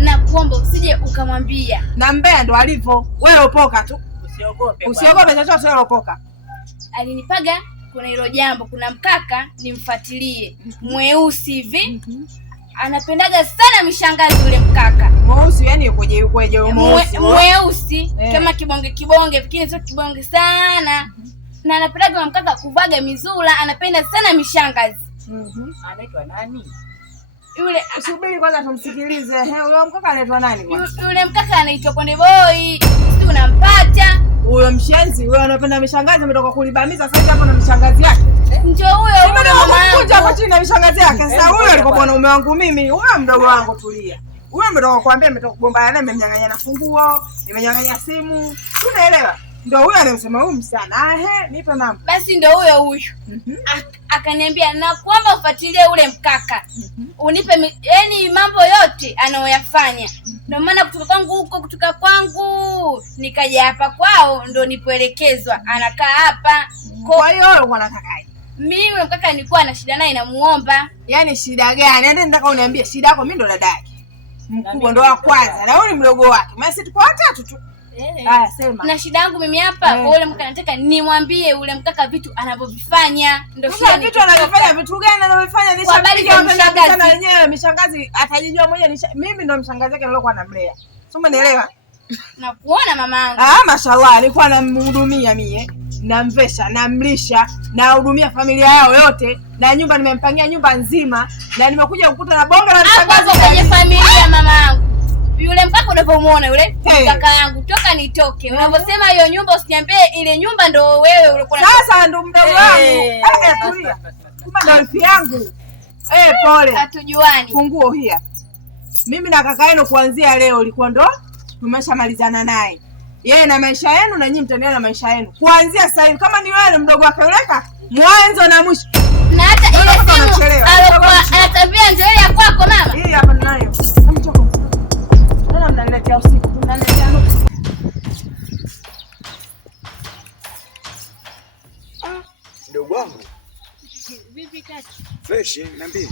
na kuomba usije ukamwambia. Na mbea ndo alivyo. Wewe upoka tu. Usiogope chochote, wewe upoka. Alinipaga kuna hilo jambo, kuna mkaka nimfuatilie. Mweusi hivi. Anapendaga sana mishangazi yule mkaka. Mweusi yani yukoje mweusi kama kibonge lakini sio kibonge sana. Na anapendaga mkaka kuvaga mizula, anapenda sana mishangazi. Anaitwa nani? Yule usubiri kwanza tumsikilize. Yule mkaka anaitwa nani kwanza? Yule mkaka anaitwa Konde Boy. Si unampata? Huyo mshenzi, huyo anapenda mishangazi, ametoka kulibamiza sasa hapo na mishangazi yake. Ndio huyo mama. Kuja hapo chini na mishangazi yake. Sasa huyo alikuwa mwanaume wangu mimi, huyo mdogo wangu tulia. Huyo ametoka kuambia ametoka kugombana naye, nimemnyang'anya na funguo, nimenyang'anya simu. Unaelewa? Ndio huyo anasema huyu msana. Nipe namba. Basi ndio huyo. Akaniambia na kuomba ufuatilie ule mkaka. Unipe yani mambo yote anayoyafanya. Ndio maana kutoka kwangu nikaja hapa kwao ndo nipoelekezwa. Anakaa hapa. Kwa hiyo wewe unatakaje? Mimi mkaka nilikuwa na shida naye namuomba. Yaani shida gani? Nenda nataka uniambie shida yako, mimi ndo dada yake. Mkubwa ndo wa kwanza na wewe ni mdogo wake. Maana sisi tuko watatu tu. Haya sema. Na shida yangu mimi hapa ule mkaka nataka nimwambie ule mkaka vitu anavyovifanya. Ndio shida. Vitu anavyofanya vitu gani anavyofanya? Nishapiga sana wenyewe mishangazi atajijua mwenyewe. Mimi ndo mshangazi yake nilokuwa namlea. Sio umeelewa? Na kuona mamangu. Mashallah alikuwa anamhudumia mie. Namvesha, namlisha, nahudumia familia yao yote na nyumba nimempangia nyumba nzima na nimekuja kukuta na bonga la mshangazi kwenye familia mamangu. Yule mkaka unavyomuona yule kaka yangu toka nitoke. Unavyosema hiyo nyumba usiniambie ile nyumba ndo wewe ulikuwa. Sasa ndo mdogo wangu. Tulia. Kuma ndo rafiki yangu. Pole. Hatujuani. Funguo hii hapa. Mimi na kaka yenu kuanzia leo ulikuwa ndo tumeshamalizana naye. Yeye na maisha yenu na nyinyi mtaendelea na maisha yenu. Kuanzia sasa hivi kama ni wewe mdogo wake yuleka mwanzo na mwisho. Na hata ile simu alikuwa anatambia ndio ile ya kwako mama. Hii hapa ninayo. Mbona mnaniletea usiku? Mnaniletea nusu. Mdogo wangu. Vipi kaka? Fresh, niambie.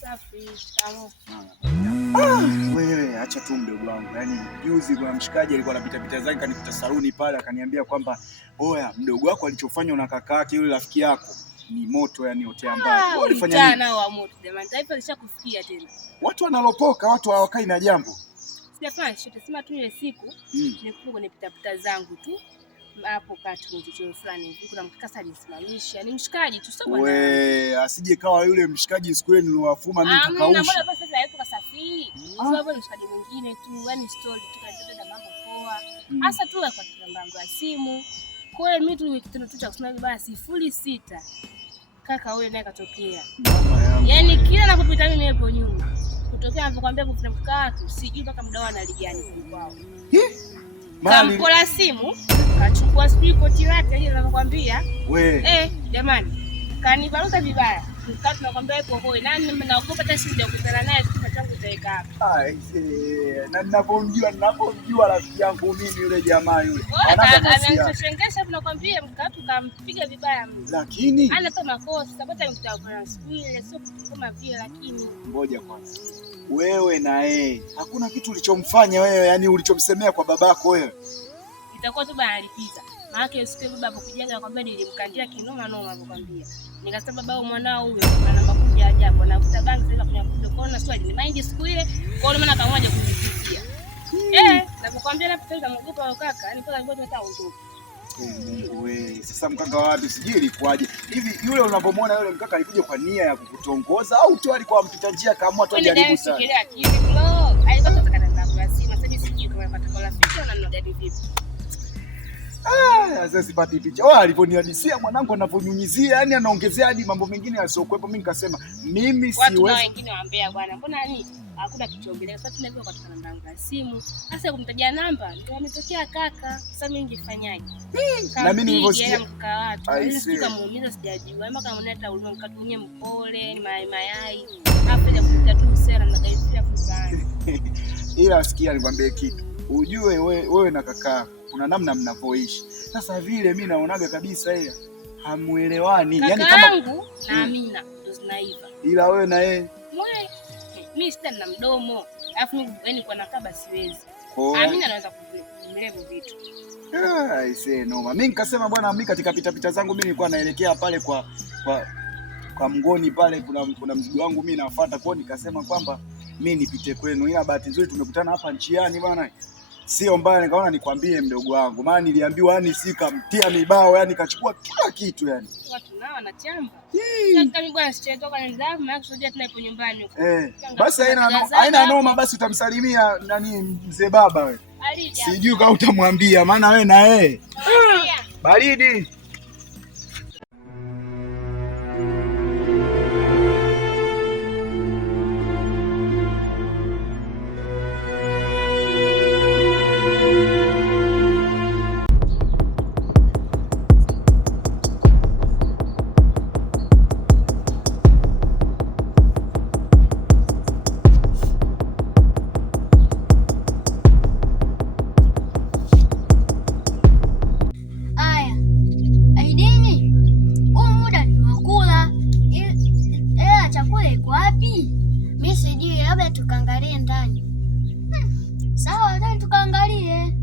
Safi, sawa. Wewe acha tu mdogo wangu. Yaani juzi kuna mshikaji alikuwa anapita zake kanikuta saluni pale akaniambia kwamba oya mdogo wako alichofanya na kaka yake yule rafiki yako ni moto, yani hotea mbaya. Wewe ulifanya nini? Jana wa moto jamani. Taifa lishakufikia tena. Watu wanalopoka, watu hawakai na jambo. Sijafanya chochote, sema tu ile siku nilikuwa kwenye pitapita zangu tu hapo kati mtoto fulani hivi kuna mkaka alisimamisha, ni mshikaji tu sio bwana. Wewe asije kawa yule mshikaji siku ile niliwafuma mimi tukausha. Mbona basi sasa yuko kasafiri? Sababu ni mshikaji mwingine tu, yani story tu kaenda mambo poa. Hasa tu kwa mbango ya simu. Kwa hiyo mimi tu kitendo tu cha kusema basi 06 kaka wewe naye katokea. Yaani kila nakupita mimi hapo nyuma. Kutokea anapokuambia kuna mkaka sijui mpaka mdao analigani kwao. Kampola simu, kachukua sijui koti lake ile anakuambia. Jamani. Kanibaruka vibaya. Mkaka tunakwambia yuko hoi. Nani naogopa hata sija kukutana naye kitu changu taweka hapa. Na ninapomjua rafiki yangu mimi yule jamaa yule. Anamshengesha tunakwambia mkaka tukampiga vibaya mno. Lakini ana hata makosa sababu mtakutana siku ile sio kama vile lakini ngoja kwanza. Wewe na yeye hakuna kitu ulichomfanya wewe, yani ulichomsemea kwa babako wewe. Itakuwa tu bana alipiza. Maana siku ile baba kujaga nakwambia nilimkandia kinoma noma nakwambia. Nikasema baba mwanao huyo ana makundi ya ajabu anavuta bangi sasa kunya kudokona swali ni mind siku ile kwa hiyo maana kamoja kujifikia. Nakwambia napita namuogopa kaka, yani paka ngoja nitaondoka. Wewe sasa mkaka wapi sijui ilikuaje. Hivi yule unapomwona yule mkaka alikuja kwa nia ya kukutongoza au tu alikuwa mpita njia kaamua tu ajaribu sana. Ndio akili bro. Alikuwa tutakana na simu sasa sijui kama patakola ficha na nodadi vipi. Sasa sipati picha. Alivyonihadisia mwanangu anavyonyunyizia, yani anaongezea hadi mambo mengine yasiokuepo. Mimi nikasema mimi siwezi. Watu wengine waambia bwana, mbona nini? Hakuna kichongelea. Sasa tunaweza kutoka na namba ya simu. Sasa kumtajia namba ndio ametokea kaka. Sasa mimi ningefanyaje? Na mimi nilivyosikia mkaka watu. Sika muumiza sijajua. Kama kama mnaleta ulio mkatunye mpole, ni mayai. Hapo ya kuta tu sera na gaisia kuzani. Ila sikia nikwambie kitu. Ujue wewe na kaka kuna namna mnavoishi. Sasa vile mimi naonaga kabisa yeye hamuelewani. Yani kama yangu na Amina ndo zinaiva. Ila wewe na yeye mimi sita na mdomo. Alafu mimi yani kwa nakaba siwezi. Amina anaweza kuvimelea vitu. Aisee noma. Mimi nikasema bwana, mimi katika pita zangu mimi nilikuwa naelekea pale kwa mgoni pale, kuna mzigo wangu mimi nafuata, kwa nikasema kwamba mimi nipite kwenu, ila bahati nzuri tumekutana hapa njiani bwana. Sio mbaya, nikaona nikwambie mdogo wangu, maana niliambiwa yani sikamtia mibao, yani kachukua kila kitu yani. Watu nao wanachamba. Sasa mimi bwana sichetoka nenda, maana kusojea tena ipo nyumbani huko. Basi haina noma, basi utamsalimia nani mzee baba wewe. Sijui kama utamwambia, maana wewe na yeye. Baridi. Tukaangalie ndani. Sawa, ndani tukaangalie.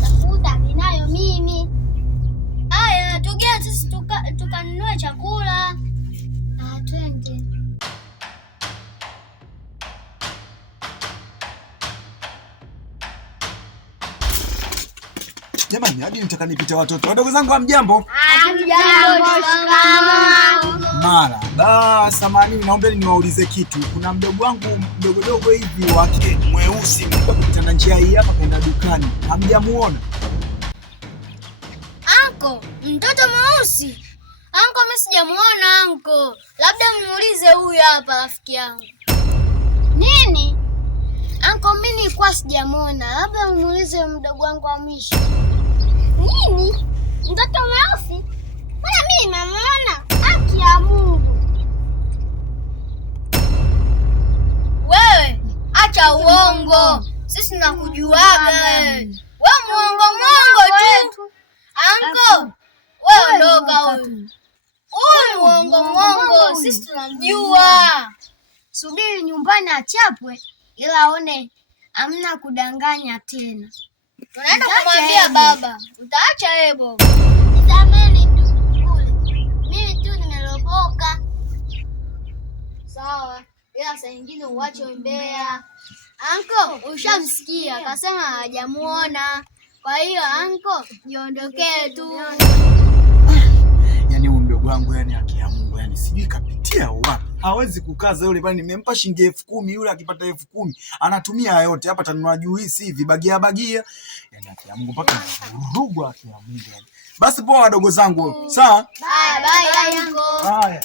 Tafuta ninayo mimi. Aya, tugea sisi tukanunue chakula. Twende. Jamani, hadi nitaka nipite watoto. Wadogo zangu hamjambo? Hamjambo. Mara samani, naomba niwaulize kitu. Kuna mdogo wangu mdogo hivi wake mweusi mkubwa kupita njia hii hapa kwenda dukani. Hamjamuona? Anko, mtoto mweusi? Anko, mimi sijamuona anko. Labda muulize huyu hapa rafiki yangu. Nini? Anko, mimi nilikuwa sijamuona. Labda muulize mdogo wangu wa mwisho. Nini? Mtoto mweusi? Mbona mimi nimemuona? Haki ya Mungu. Wewe, acha uongo. Sisi tunakujuaga wewe. Wewe muongo tu. Anko, wewe ondoka huyu. Huyu muongo, sisi tunamjua. Subiri nyumbani achapwe ila aone amna kudanganya tena. Tunaenda kumwambia baba. Utaacha hebo. Nisameni tu kule. Mimi tu nimeropoka. Sawa. Ila saa nyingine uache umbea. Anko, ushamsikia. Akasema hajamuona. Kwa hiyo anko, jiondokee tu. Yaani huyu mdogo wangu yani haki ya Mungu, yani sijui kapitia wapi. Hawezi kukaza yule bali nimempa shilingi 10,000, yule akipata 10,000 anatumia yote. Hapa tanunua juisi hivi bagia. Yaani haki ya Mungu mpaka vurugu haki ya Mungu. Basi poa wadogo zangu. Sawa? Bye anko. Haya.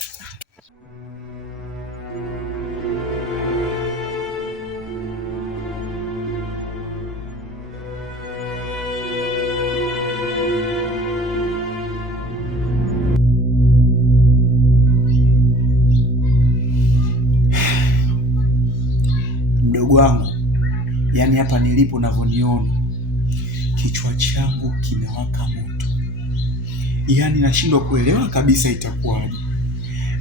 Mdogo wangu, yani hapa nilipo unavyoniona, kichwa changu kimewaka moto. Yaani nashindwa kuelewa kabisa itakuwaje.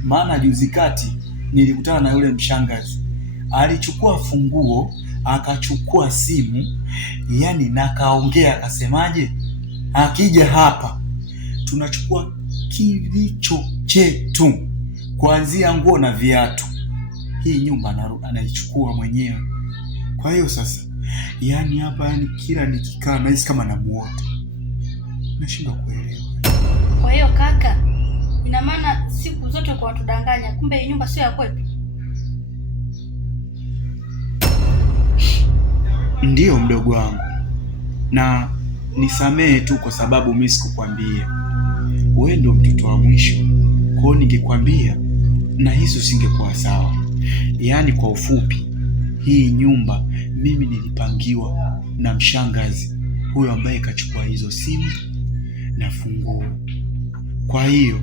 Maana juzi kati nilikutana na yule mshangazi. Alichukua funguo, akachukua simu, yani nakaongea akasemaje? Akija hapa tunachukua kilicho chetu, kuanzia nguo na viatu. Hii nyumba anaichukua mwenyewe. Kwa hiyo sasa, yani hapa yani kila nikikaa nahisi kama namuota. Nashindwa kuelewa. Kwa hiyo kaka, ina maana siku zote kwa watudanganya, kumbe hii nyumba sio ya kwetu? Ndiyo mdogo wangu. Na nisamehe tu kwa sababu mimi sikukwambia. Wewe ndio mtoto wa mwisho. Kwa hiyo ningekwambia na hizo singekuwa sawa. Yaani kwa ufupi, hii nyumba mimi nilipangiwa na mshangazi huyo ambaye kachukua hizo simu na funguo. Kwa hiyo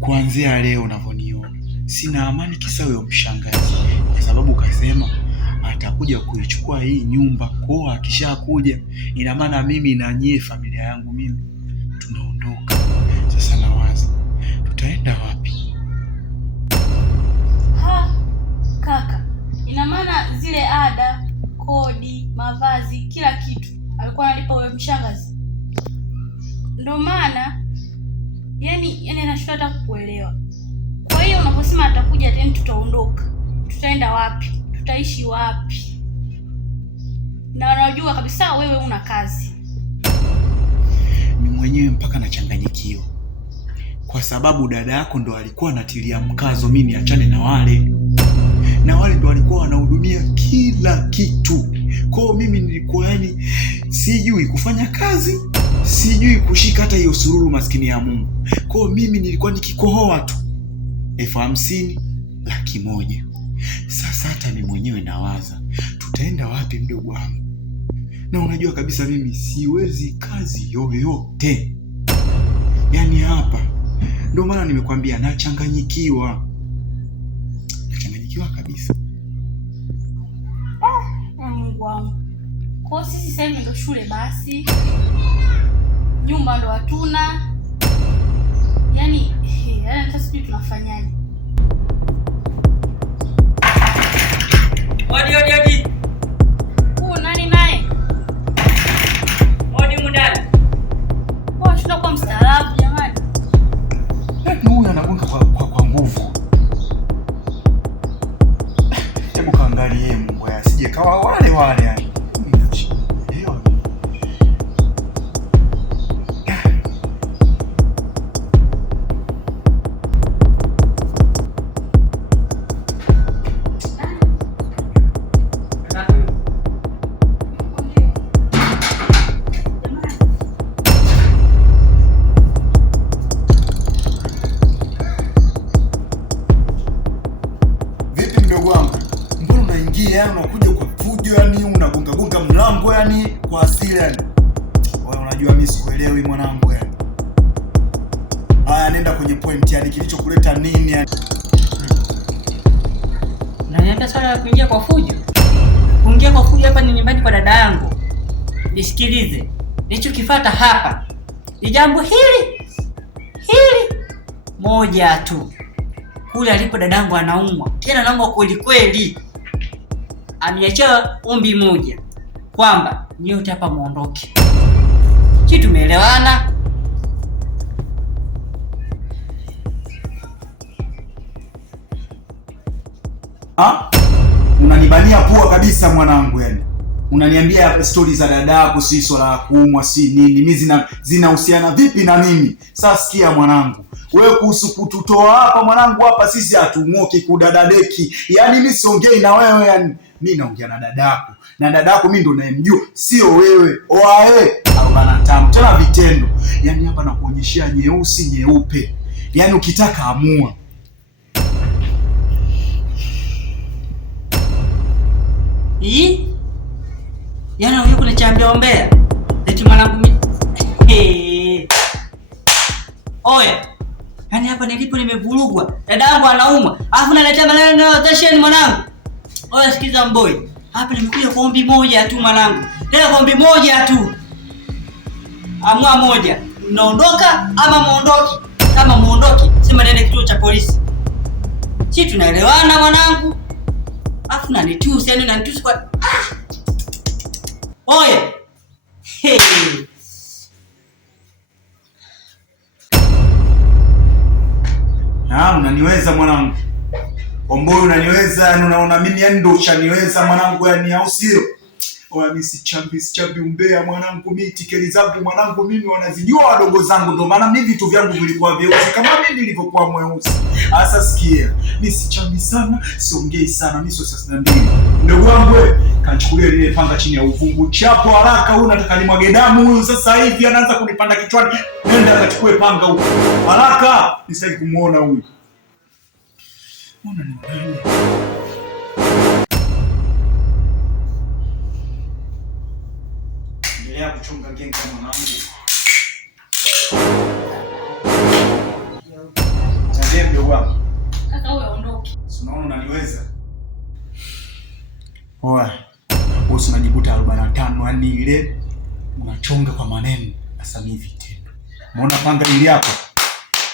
kuanzia leo unavyoniona, sina amani kisa huyo mshangazi, kwa sababu kasema atakuja kuichukua hii nyumba. Kwa akishakuja, ina maana mimi na nyie familia yangu mimi tunaondoka. Sasa nawaza tutaenda wapi? Kaka, ina maana atakuja tena, tutaondoka. Tutaenda wapi? Tutaishi wapi? Na unajua kabisa wewe una kazi. Mimi mwenyewe mpaka nachanganyikiwa, kwa sababu dada yako ndo alikuwa anatilia mkazo mimi niachane na wale ndo walikuwa wanahudumia kila kitu. Kwa hiyo mimi nilikuwa yani sijui kufanya kazi, sijui kushika hata hiyo sururu, maskini ya Mungu. Kwa hiyo mimi nilikuwa nikikohoa tu 50,000, 100,000. Sasa hata mimi mwenyewe nawaza tutaenda wapi mdogo wangu, na unajua kabisa mimi siwezi kazi yoyote yani hapa. Ndio maana nimekwambia nachanganyikiwa kabisa. Mungu wangu. Kwa sisi sasa hivi ndo shule basi. Nyumba ndo hatuna. Yaani hata sisi tunafanyaje? Odi. Nani naye? Odi mundani. Kwa shule kwa mstaarabu jamani. Huyu anagonga kwa nguvu. Hebu kaangalie Mungu asije kawa wale yani. Unakuja kwa fujo yani, unagonga mlango yani kwa hasira yani. Wewe unajua mimi sikuelewi mwanangu yani. Haya, nenda kwenye point yani, kilichokuleta nini yani? Unaniambia swala la kuingia kwa fujo? Kuingia kwa fujo hapa ni nyumbani kwa dada yangu. Nisikilize. Nilichokifuata hapa ni jambo hili moja tu. Kule alipo dadangu anaumwa. Tena anaumwa kweli kweli. Ameacha ombi moja kwamba nyote hapa muondoke. Sisi tumeelewana. Unanibania pua kabisa mwanangu yani. Unaniambia story za dadako, si swala la kuumwa si nini. Mimi zinahusiana vipi na mimi? Sasa sikia mwanangu. Wewe kuhusu kututoa hapa mwanangu, hapa sisi hatung'oki kudadadeki. Yaani mimi siongei na wewe yani. Mimi naongea na dadako. Na dadako mimi ndo nayemjua, sio wewe. Oae 45 tena vitendo. Yaani hapa nakuonyeshia nyeusi nyeupe. Yaani ukitaka amua. Yaani wewe kunachambia ombea. Eti mwanangu mimi. Oya. Yaani hapa nilipo nimevurugwa. Dadangu anaumwa. Alafu naletea maneno ya station mwanangu. Oya sikiza mboy. Hapa nimekuja kwa ombi moja tu mwanangu. Tena kwa ombi moja tu. Amua moja. Mnaondoka ama muondoki? Kama muondoki, sema nenda kituo cha polisi. Sisi tunaelewana mwanangu. Alafu nanitusi yani nanitusi kwa Oye. Hey. Unaniweza mwanangu. Omboyo unaniweza, unaona mimi yani ndo uchaniweza mwanangu yani, au sio? Oya mimi sichambi umbea mwanangu, mimi tikeli zangu mwanangu mimi wanazijua wadogo zangu, ndo maana mimi vitu vyangu vilikuwa vyeusi kama mimi nilivyokuwa mweusi. Sasa sikia, mimi sichambi sana, siongei sana, mimi sio 62. Ndugu wangu wewe, kanichukulia lile panga chini ya uvungu. Chapo haraka huyu, nataka nimwage damu huyu sasa hivi, anaanza kunipanda kichwani. Nenda akachukue panga huko. Haraka, nisitaki kumuona huyu. Mbona ni nani? Endelea kuchunga genga mwanangu. Changia mdogo wangu. Kaka wewe ondoke. Unaona unaniweza? Oa. Wewe unajikuta 45 yani ile unachonga kwa maneno, sasa mimi vitendo. Umeona panga ili hapo?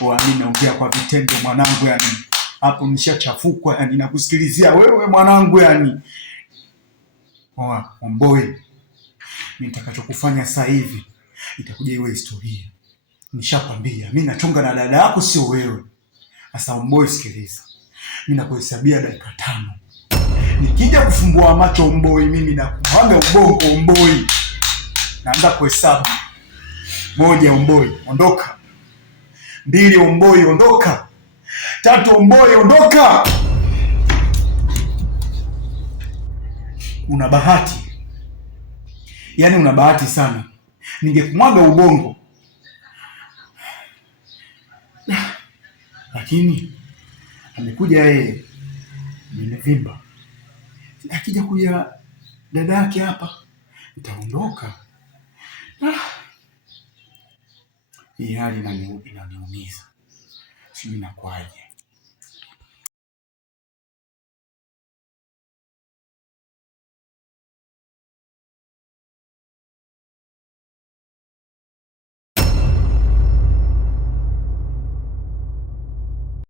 Oa mimi naongea kwa vitendo mwanangu yani. Hapo nishachafukwa yani, nakusikilizia wewe mwanangu yani. Oa, Omboy. Mimi nitakachokufanya sasa hivi itakuja iwe historia. Nishakwambia mimi nachonga na dada yako, sio wewe. Sasa Omboy, sikiliza. Mimi nakuhesabia dakika 5. Nikija kufumbua macho Omboi, mimi nakumwaga ubongo Omboi. Naanza kuhesabu. 1 Omboi, ondoka. 2 Omboi, ondoka. 3 Omboi, ondoka. Una bahati. Yaani una bahati sana. Ningekumwaga ubongo. Lakini amekuja yeye. Nimevimba. Akija kuja dada yake hapa, nitaondoka. Hii hali inaniumiza. Sijui inakuaje.